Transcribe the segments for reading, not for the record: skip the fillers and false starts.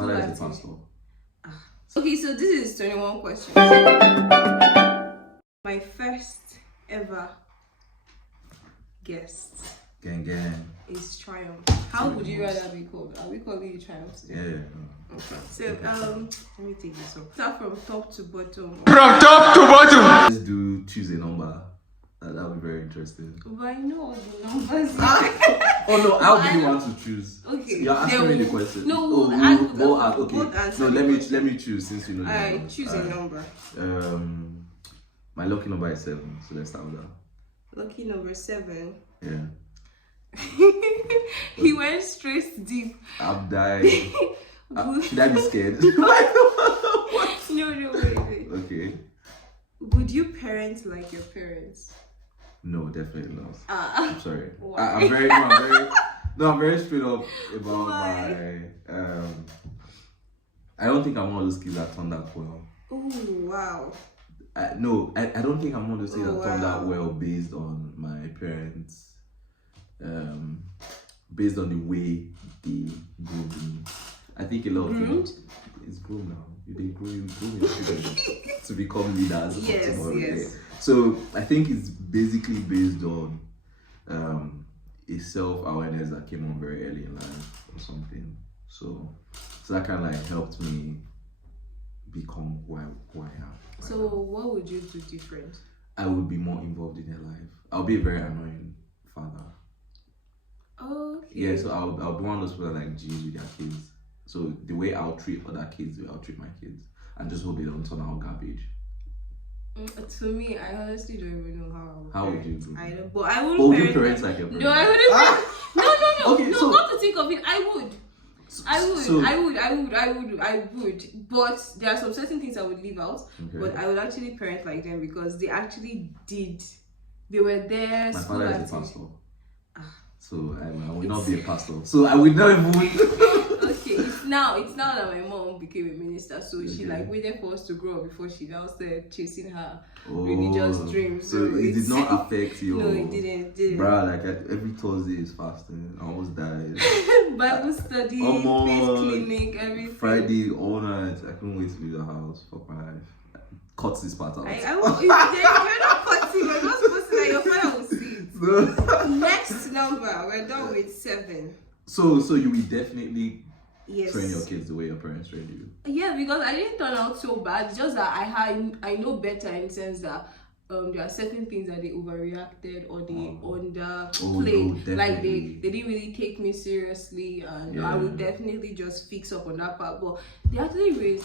father is a pastor. Okay, so this is 21 questions. My first ever guest Gang. is Triumph. How would you rather be called? Are we calling you Triumph today? Yeah. Okay. So let me take this up. Start from top to bottom. From top to bottom. Let's do choose a number. That would be very interesting. But I know all the numbers. Oh no, how do you want to choose? Okay. You're asking me the question. No, okay. both No, let me choose since you know. Alright, choose a number. My lucky number is 7, so let's start with that. Lucky number 7. Yeah. He went straight deep. I'm dying. Should I be scared? What? No, wait. Okay. Would you parent like your parents? No, definitely not. I'm sorry. Why? I'm very straight up about my. I don't think I'm one of those kids that turned out well. Oh wow. I don't think I'm one of those kids that turned out well based on my parents. Based on the way they grew me. I think a lot of things. It's grown now. They groom your children to become leaders. Yes. So I think it's basically based on a self-awareness that came on very early in life or something. So that kind of like helped me become who I am. So what would you do different? I would be more involved in their life. I'll be a very annoying father. Okay. Yeah, so I'll be one of those people that like G's with their kids. So the way I'll treat other kids, the way I'll treat my kids, and just hope they don't turn out garbage. To me, I honestly don't even know how. How would you do? I don't, but I wouldn't. Would you parent like your parents? No, I wouldn't. No. Okay, no, so not to think of it. I would. I would. But there are some certain things I would leave out. Okay. But I would actually parent like them because they actually did. They were there. My father is a pastor. So I will not be a pastor. So I will not even. Okay, it's now that my mom became a minister, so she like waited for us to grow up before she now started chasing her religious dreams. So it did not affect you. No, it didn't. Bruh, like every Thursday is fasting. I almost died. Bible study, faith clinic, everything. Friday all night. I couldn't wait to leave the house. Fuck my life. Cut this part out. You're not cutting. We're not supposed to. Like, your father will see it. Next number, we're done with 7. So you will definitely yes. train your kids the way your parents trained you. Yeah, because I didn't turn out so bad. It's just that I know better in the sense that there are certain things that they overreacted or they underplayed. No, like they didn't really take me seriously, and I would definitely just fix up on that part. But they actually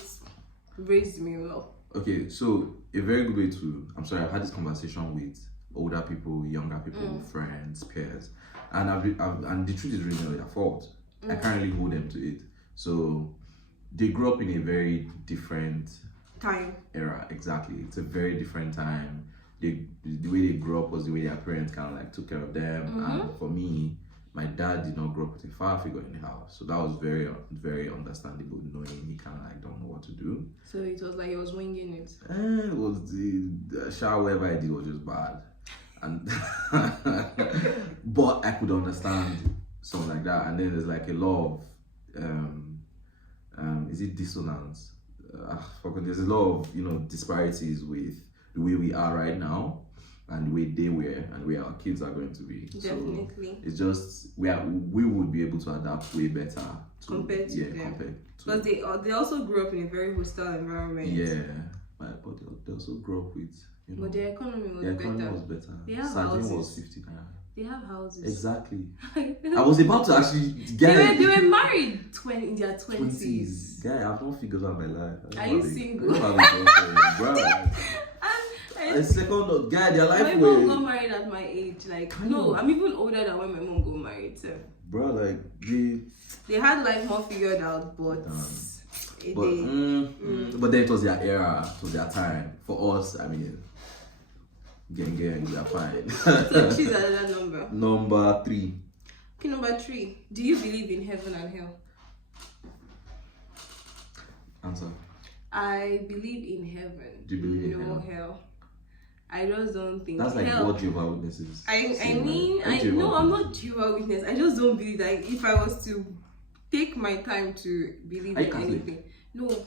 raised me well. Okay, so a very good way to I've had this conversation with older people, younger people, friends, peers, and and the truth is really not their fault. I can't really hold them to it. So they grew up in a very different time era. Exactly, it's a very different time. The way they grew up was the way their parents kind of like took care of them. And for me, my dad did not grow up with a father figure in the house, so that was very, very understandable. Knowing he kind of like don't know what to do. So it was like he was winging it. It was the shower, whatever I did was just bad, and but I could understand something like that. And then there's like a lot of is it dissonance? There's a lot of disparities with the way we are right now and the way they were and the way our kids are going to be. Definitely. So it's just we would be able to adapt way better compared to them. Because they also grew up in a very hostile environment. Yeah, but they also grew up with but their economy was better. Their economy was better. They have Sardine houses. was 50 naira. They have houses. Exactly. I was about to actually get they were married in their 20s. Yeah, I've not figured out my life. Are you single? Second guy, their life. My mom got married at my age. Like, no, I'm even older than when my mom got married. So. Bro, like they had life more figured out, but then it was their era, it was their time. For us, I mean, gang, we are fine. So choose another number. Number 3. Okay, number 3. Do you believe in heaven and hell? Answer. I believe in heaven. Do you believe in hell? Hell. I just don't think that's like hell. what Jehovah's Witnesses. I'm not Jehovah's Witness. I just don't believe that if I was to take my time to believe Are you in Catholic? anything. No.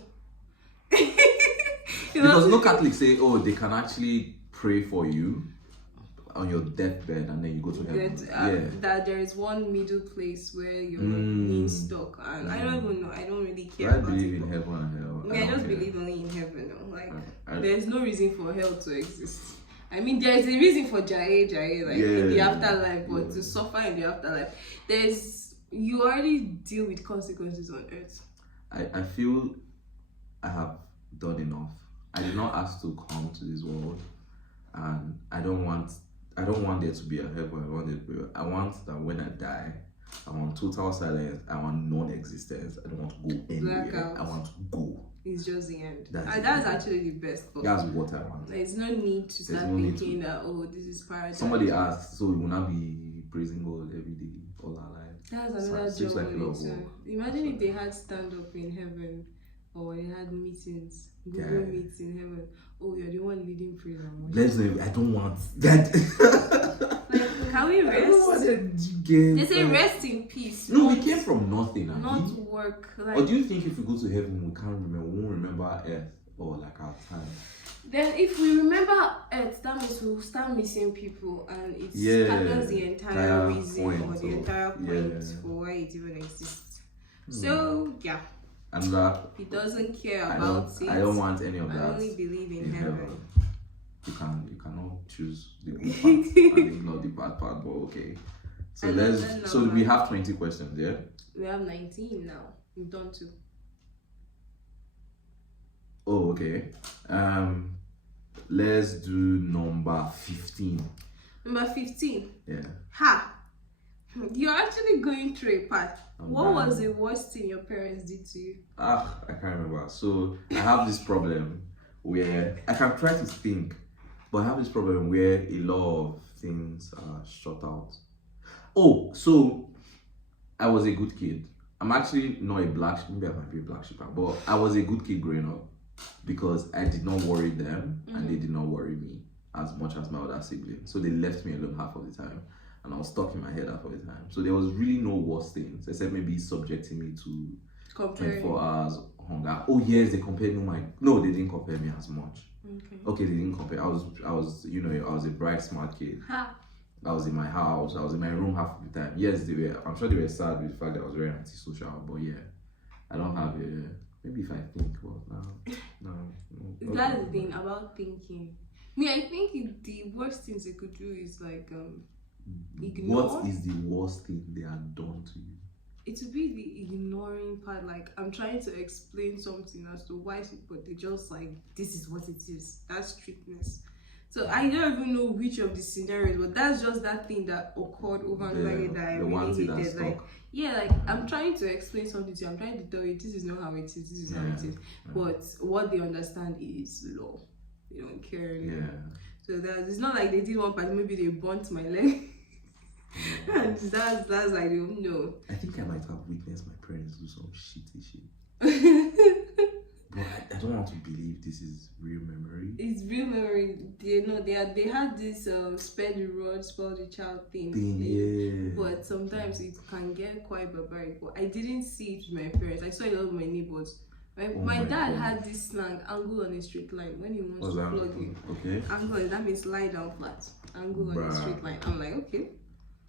Because no Catholics say, oh, they can actually pray for you on your deathbed and then you go to heaven. That there is one middle place where you're being stuck, and I don't even know. I don't really care. I believe in heaven and hell. I just believe only in heaven. Like there's no reason for hell to exist. I mean, there is a reason for Jaye, like in the afterlife, but to suffer in the afterlife, you already deal with consequences on earth. I feel I have done enough. I did not ask to come to this world, and I don't want there to be a heaven. I want that when I die, I want total silence. I want non-existence. I don't want to go anywhere. Blackout. I want to go. It's just the end. That's actually the best. That's what I want. There's no need to start thinking that this is paradise. Somebody asked, so we will not be praising God every day all our lives. That's another job. Like imagine if they had stand up in heaven, or they had meetings, Google meets in heaven. Oh, you're the one leading praise and worship. I don't want that. Like, can we rest? They say rest in peace. No, we came from nothing. Not work. Or do you think if we go to heaven, we won't remember Earth or like our time? Then if we remember Earth, that means we'll start missing people, and it scatters the entire reason or the entire point for why it even exists. So yeah. And he doesn't care about it. I don't want any of that. I only believe in heaven. You cannot choose the good part and ignore the bad part, but okay. So we have 20 questions, yeah? We have 19 now. We've done 2. Oh, okay. Let's do number 15. Number 15? Yeah. Ha! You're actually going through a path. What was the worst thing your parents did to you? I can't remember. So I have this problem where I can try to think, but I have this problem where a lot of things are shut out. Oh, so I was a good kid. I'm actually not a black sheep. Maybe I might be a black sheep, but I was a good kid growing up because I did not worry them and they did not worry me as much as my other siblings. So they left me alone half of the time. And I was stuck in my head half of the time. So there was really no worse things except maybe subjecting me to 24 hours hunger. Oh yes, they compared me. No, they didn't compare me as much. Okay, they didn't compare. I was I was a bright, smart kid. I was in my house. I was in my room half of the time. Yes, they were. I'm sure they were sad with the fact that I was very antisocial. But yeah, I don't have a. Maybe if I think, well, no. That's the thing about thinking. I think the worst things they could do is like ignore. What is the worst thing they have done to you? It would be the ignoring part. Like I'm trying to explain something as to why, but they just like, this is what it is. That's strictness. So I don't even know which of the scenarios, but that's just that thing that occurred over and over again that I really hated. Like, like I'm trying to explain something to you. I'm trying to tell you this is not how it is. This is how it is. But what they understand is law. They don't care anymore. So it's not like they did one part. Maybe they burnt my leg. And that's like, I don't know. I think I might have witnessed my parents do some shitty shit. But I don't want to believe this is real memory. It's real memory. They had this spare the rod, spoil the child thing. But sometimes it can get quite barbaric. But I didn't see it with my parents. I saw it with my neighbors. My dad had this slang, angle on a straight line, when he wants to plug you. Okay. Angle, that means lie down flat. Angle on a straight line. I'm like, okay.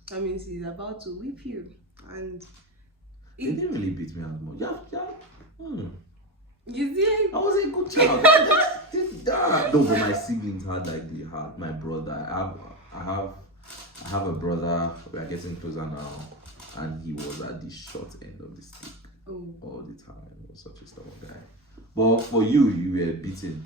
That means he's about to whip you. And they didn't really beat me as much. You see? I was a good child. No, but my siblings had my brother. I have a brother. We are getting closer now, and he was at the short end of the stick all the time. He was such a stubborn guy. But for you were beaten.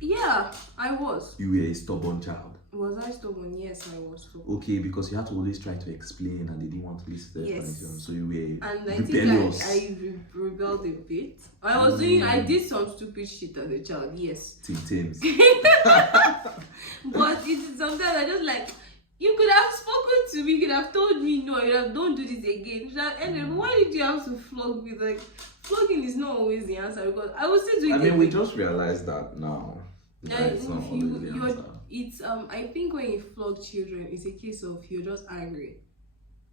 Yeah, I was. You were a stubborn child. Was I stubborn? Yes, I was stubborn. Okay, because you had to always try to explain and they didn't want to listen to the explanation. So you were rebellious. I think I rebelled a bit. I did some stupid shit as a child, yes. Tims. But sometimes I just like, you could have spoken to me, you could have told me no, you have don't do this again. And why did you have to flog me? Like, flogging is not always the answer because I was still doing we just realized that now. It's not always the answer. I think when you flog children, it's a case of you're just angry.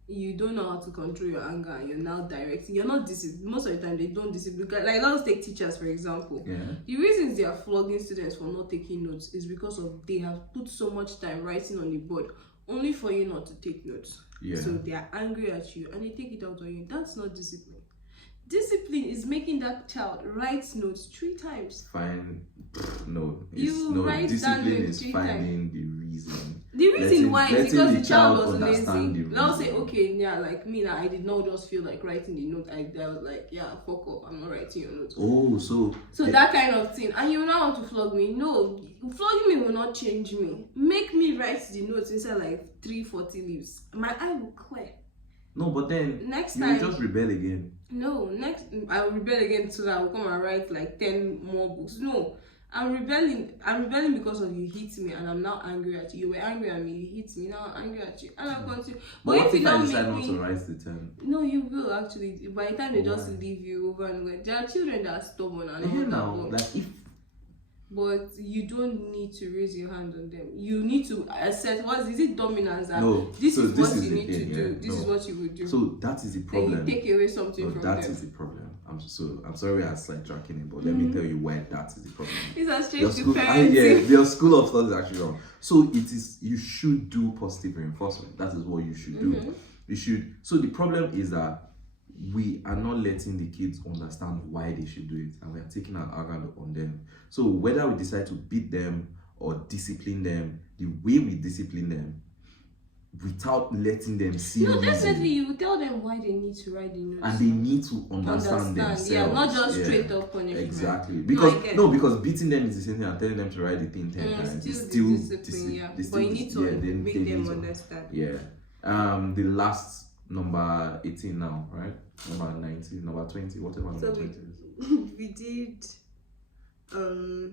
you don't know how to control your anger and you're now directing. You're not disciplined. Most of the time, they don't discipline. Like, let's take teachers, for example. Yeah. The reasons they are flogging students for not taking notes is because of they have put so much time writing on the board only for you not to take notes. Yeah. So they are angry at you and they take it out on you. That's not discipline. Discipline is making that child write notes 3 times. Fine. No. Write that Discipline note is 3 finding the reason. The reason why is because the child was understand lazy. the Now say, reason. okay, yeah, like me now, I did not just feel like writing the note. I was like, yeah, fuck up, I'm not writing your note. Oh, so that kind of thing. And you now want to flog me? No, flogging me will not change me. Make me write the notes inside like 340 leaves. My eye will clear. no, but then Next you time, will just rebel again. no, I will rebel again so that I will come and write like 10 more books. No, I'm rebelling because of you hit me and I'm now angry at you. You were angry at me, you hit me, now I'm angry at you. And I'll continue. But what if you if I don't decide make not me, to write the 10? no, you will actually. By the time they just Why? leave you over and over. There are children that are stubborn and Yeah, all now, that. like if But you don't need to raise your hand on them. You need to accept what is it dominance that no, this so is this what is you the need to thing, do. yeah, This is no. what you would do. So that is the Then problem. you take away something No, from that them. is the problem. I'm sorry I was like tracking it, but let me tell you why that is the problem. It's a straight Your to school, parenting. your school of thought is actually wrong. So it is, you should do positive reinforcement. That is what you should do. You should. So the problem is that we are not letting the kids understand why they should do it, and we are taking our anger on them. So whether we decide to beat them or discipline them, the way we discipline them, without letting them see No, reason, definitely you will tell them why they need to write the notes. and they need to understand themselves. Yeah, not just Yeah. straight up punishment. Exactly. I Because get because beating them is the same thing and telling them to write the thing 10 times. Still It's the still discipline, yeah. it's But you need to they make need them to- understand. Yeah. The last number 18 now, right? Number 19, number 20, whatever number So 20 is. we did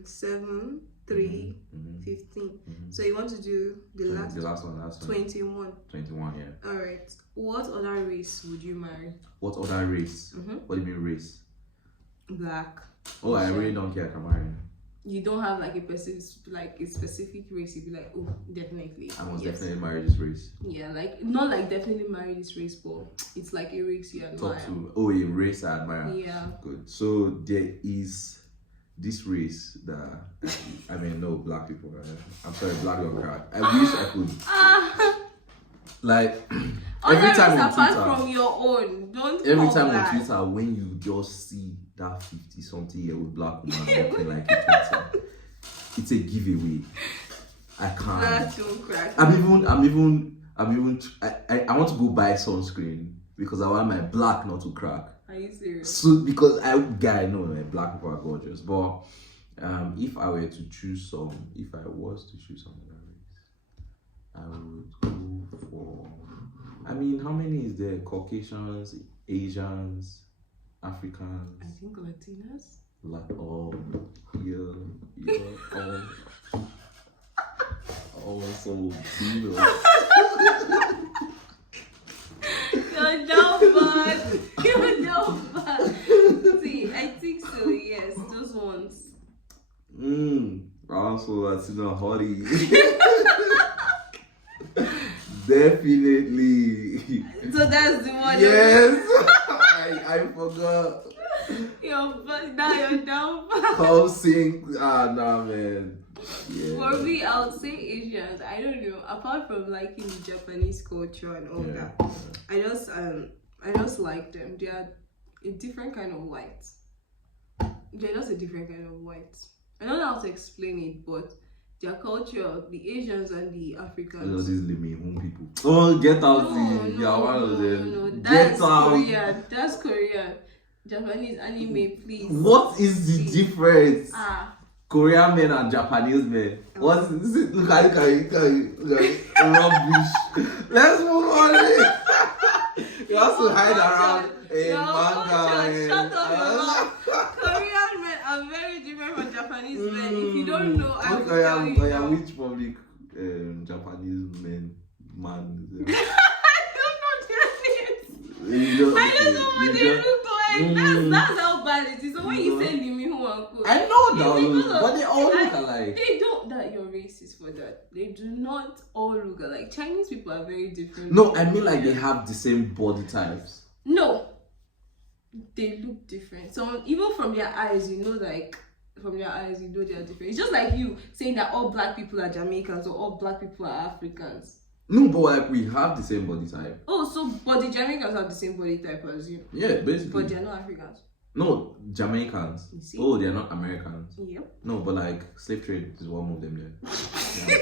7, 3, Mhm. 15. Mhm. So you want to do the last The last one, that's 21. 21, yeah. Alright. What other race would you marry? What other race? Mhm. What do you mean race? Black. Oh, I Sure. really don't care, I can marry. You don't have like a specific race. You'd be like, oh, definitely. I must yes. definitely marry this race. Yeah, like not like definitely marry this race, but it's like a race you admire. Top 2. Oh, a race I admire. Yeah. Good. So there is this race that I mean, no, black people. Right? I'm sorry, black don't crack. I wish I could. Like Other every race time on apart Twitter, from your own, don't. every call time on that. Twitter, when you just see that 50-something-year-old black woman looking like a 20, it's a giveaway. I can't. That don't crack. I want to go buy sunscreen because I want my black not to crack. Are you serious? So because I know like, black people are gorgeous, but if I was to choose some other race, I would go for. I mean, how many is there? Caucasians, Asians, Africans. I think Latinas. Like also females. You're down bad. You're down bad. See, I think so. Yes, those ones. Also Latino hottie. Definitely. So that's the one. Yes. I forgot. Now you're down bad. Come sing. Nah, man. Yeah. For me, I would say Asians. I don't know. Apart from liking the Japanese culture and all Yeah. that, I just like them. They are a different kind of white. They're just a different kind of white. I don't know how to explain it, but their culture, the Asians and the Africans. Those these living home people. Oh, get out! You are one of them. No, Get that's out! Korean. That's Korean. Japanese anime, please. What is the difference? Korean men and Japanese men. What is it? Look at it. Rubbish. Let's move on. You also hide around a manga. Shut up, your mouth. Korean men are very different from Japanese men. If you don't know, I will tell you. I am which public Japanese man? I don't know their names. I don't know what they look like. That's how bad it is. So when you say Limi Hu and Co, I know it's because that, of- but they all look alike. They don't. That you're racist. basis for that. They do not all look alike. Chinese people are very different. No, I mean like they have the same body types. No, they look different. So even from their eyes, you know, like from their eyes, you know they are different. It's just like you saying that all black people are Jamaicans or all black people are Africans. No, but like we have the same body type. Oh, so but the Jamaicans have the same body type as you. Yeah, basically. But they're not Africans. No, Jamaicans. You see? Oh, they're not Americans. Yep. No, but like slave trade is what moved them there. Yeah,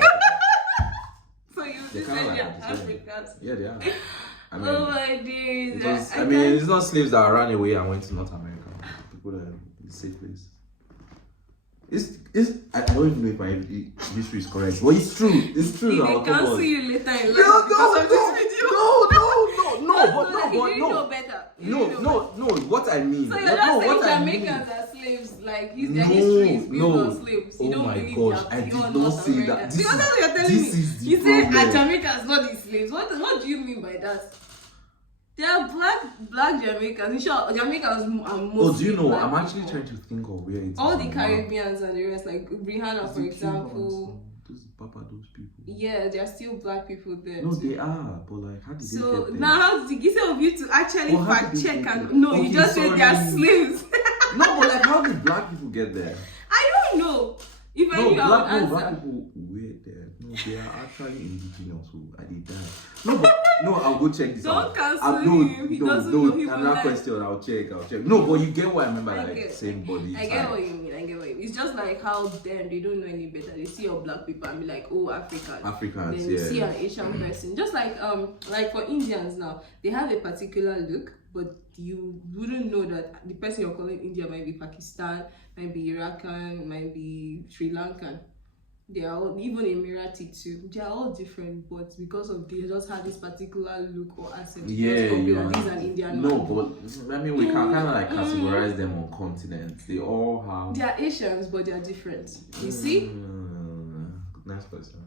So you They're just kinda said like they're the same. Africans. yeah, they are. I mean, Oh my days. it was, I mean, it's not slaves that ran away and went to North America. People that are in the safe place. I don't even know if my history is correct, but it's true. It's true now. They can see you later in life No, because of this video. no, what I mean. So you're not saying what I mean. Jamaicans are slaves, like their history is built on slaves. You Oh don't my believe gosh, they are I did pure not North say that. Americans. This Because that's what you're telling is me. the You say problem. Jamaicans not the slaves. What do you mean by that? They are black Jamaicans. In short, Jamaicans are mostly Oh, do you know? black I'm actually people. trying to think of where it is. All the now. Caribbeans and the rest, like Rihanna, Is for it example. Cubans? Those those people. Yeah, there are still black people there. No, too. they are, but like, how did they So get there? now, how did instead of you to actually Well, how fact did they check get and there? no, you Okay, just said they are sorry. slaves. No, but like, how did black people get there? I don't know. If I No, knew, I would black answer. people were there. No, they are actually indigenous who I did that. No, but no, I'll go check this Don't out. cancel No, him. He doesn't know he will another lie. question. I'll check. No, but you get what I mean by I like get- same body I type. get what you mean. It's just like how them they don't know any better. They see all black people and be like, oh, African. Africans, Then you see yeah. an Asian person. Just like for Indians now, they have a particular look, but you wouldn't know that the person you're calling India might be Pakistan, might be Iraqan, might be Sri Lankan. They are all, even Emirati too. They are all different, but because of they just have this particular look or accent. Yeah, you are. These an Indian No, man. but I mean, we can kind of like categorize them on continents. They all have. They are Asians, but they are different. You see? Nice question.